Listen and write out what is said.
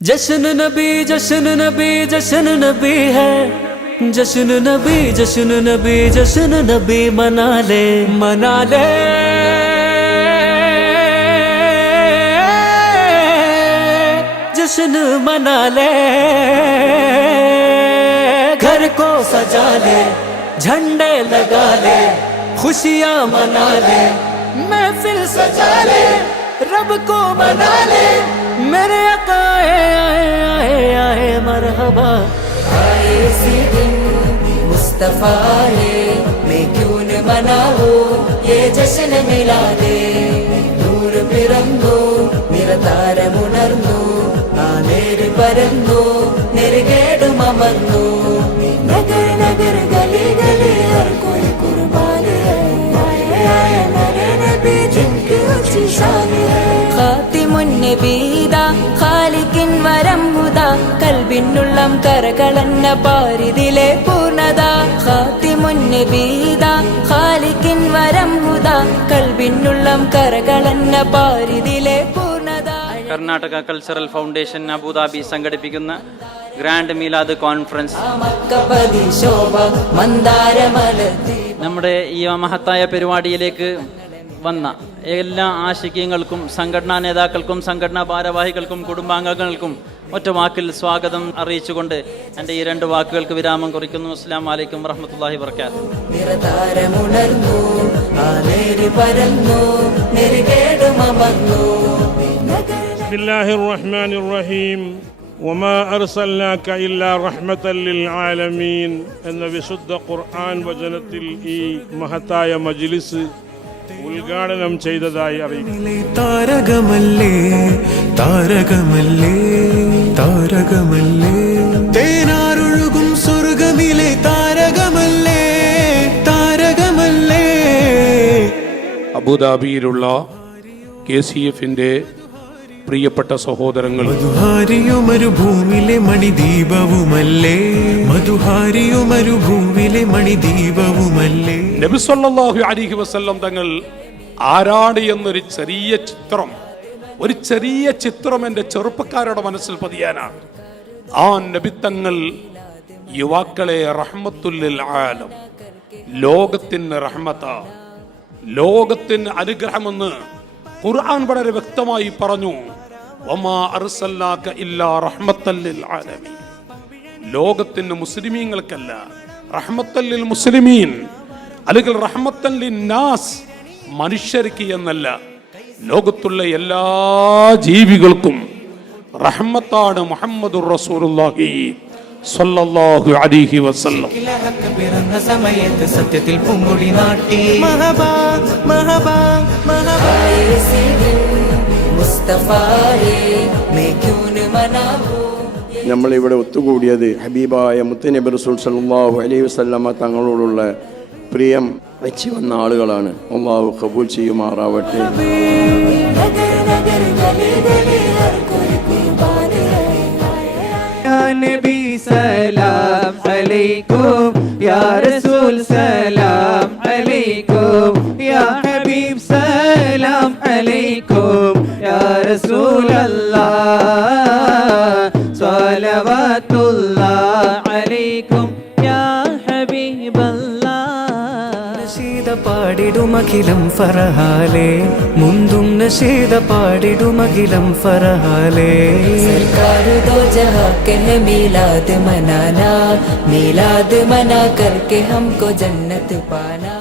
जश्न नबी जश्न नबी जश्न नबी है, जश्न नबी जश्न नबी जश्न नबी मना ले मना ले। जश्न मना ले, घर को सजा ले, झंडे लगा ले, खुशियाँ मना ले, महफिल सजा ले, रब को मना ले। मेरे आका आए आए आए मरहबा। आए इसी दिन मुस्तफा है, मैं क्यों न मनाऊं ये जश्न मिला दे। നൂർ പിറന്നു നിറതാരമുണർന്നു, ആ നേര് പരന്നു നെറുകേടും അമർന്നു। നഗർ നഗർ ഗലി ഗലി ഹർ കോയി കുർബാൻ ഹൈ, ആए आए मेरे नबी जिनकी ऊंची शान है। ഖാതിമുൻ നബീദാ ഖാലിഖിൻ വരം ഹുദാ, കൽബിനുള്ളം കരകളന്ന പാരിതിലെ പൂർണ്ണത। ഖാതിമുൻ നബീദാ ഖാലിഖിൻ വരം ഹുദാ, കൽബിനുള്ളം കരകളന്ന പാരിതിലെ പൂർണ്ണത। കർണാടക കൾച്ചറൽ ഫൗണ്ടേഷൻ അബുദാബി സംഘടിപ്പിക്കുന്ന ഗ്രാൻഡ് മീലാദ് കോൺഫറൻസ് നമ്മുടെ ഈ മഹത്തായ പരിപാടിയിലേക്ക് വന്ന എല്ലാ ആശിക്യങ്ങൾക്കും സംഘടനാ നേതാക്കൾക്കും സംഘടനാ ഭാരവാഹികൾക്കും കുടുംബാംഗങ്ങൾക്കും ഒറ്റ വാക്കിൽ സ്വാഗതം അറിയിച്ചുകൊണ്ട് എൻ്റെ ഈ രണ്ട് വാക്കുകൾക്ക് വിരാമം കുറിക്കുന്നു. അസ്സലാമു അലൈക്കും വറഹ്മത്തുള്ളാഹി വബറകാതുഹു. ബിസ്മില്ലാഹിർ റഹ്മാനിർ റഹീം. വമാ അർസൽനാക ഇല്ലാ റഹ്മത്തൻ ലിൽ ആലമീൻ എന്ന വിശുദ്ധ ഖുർആൻ വചനത്തിൽ ഈ മഹത്തായ മജ്ലിസ് ഉദ്ഘാടനം ചെയ്തതായി അറിയിക്കുന്നു. താരകമല്ലേ താരകമല്ലേ താരകമല്ലേ, തേനാരൊഴുകും സ്വർഗമിലെ താരകമല്ലേ താരകമല്ലേ. അബുദാബിയിലുള്ള KCF-ന്റെ പ്രിയപ്പെട്ട സഹോദരങ്ങൾ, മധുഹാരിയുമരുഭൂമിലെ മണിദീപവുമല്ലേ, മധുഹാരിയുമരുഭൂമിലെ മണിദീപവുമല്ലേ. നബി സല്ലല്ലാഹു അലൈഹി വസല്ലം തങ്ങൾ ആരാണ് എന്നൊരു ചെറിയ ചിത്രം എൻ്റെ ചെറുപ്പക്കാരുടെ മനസ്സിൽ പതിയാനാണ്. ആ നബി തങ്ങൾ യുവാക്കളെ റഹ്മത്തുൽ ലിൽ ആലം, ലോകത്തിന് റഹ്മത്ത, ലോകത്തിന് അനുഗ്രഹമെന്ന് ഖുർആൻ വളരെ വ്യക്തമായി പറഞ്ഞു. വമാ അർസൽനാക ഇല്ലാ റഹ്മത്തൻ ലിൽ ആലമീൻ, ലോകത്തിന് മുസ്ലിമീങ്ങൾക്കല്ല, റഹ്മത്തൻ ലിൽ മുസ്ലിമീൻ അല്ലെങ്കിൽ റഹ്മത്തൻ ലിന്നാസ്, മനുഷ്യർക്ക് എന്നല്ല, ലോകത്തുള്ള എല്ലാ ജീവികൾക്കും റഹ്മത്താണ് മുഹമ്മദുർ റസൂലുള്ളാഹി സ്വല്ലല്ലാഹു അലൈഹി വസല്ലം. പിറന്ന സമയത്ത് സത്യത്തിൽ പൂങ്കൊടി നാട്ടി മഹബാ മഹബാ മഹബാ. നമ്മളിവിടെ ഒത്തുകൂടിയത് ഹബീബായ മുത്തനബി റസൂൽ സല്ലല്ലാഹു അലൈഹി വസല്ലമ തങ്ങളോടുള്ള പ്രിയം വെച്ച് വന്ന ആളുകളാണ്. അല്ലാഹു ഖബൂൽ ചെയ്യുമാറാവട്ടെ. നബി സലാം അലൈക്കും യാ റസൂൽ സലാം അലൈക്കും യാ ഹബീബ് സലാം അലൈക്കും യാ റസൂലല്ലാഹ് സ്വലവാത്തുല്ലാഹ് അലൈക്കും യാ ഹബീബല്ലാഹ്. നശീദ പാടിടുമഖിലം ഫറഹാലേ, മുന്തും നശീദ പാടിടുമഖിലം ഫറഹാലേ. सरकार दो जहां के है मीलाद मनाना, मीलाद मना करके हमको जन्नत पाना।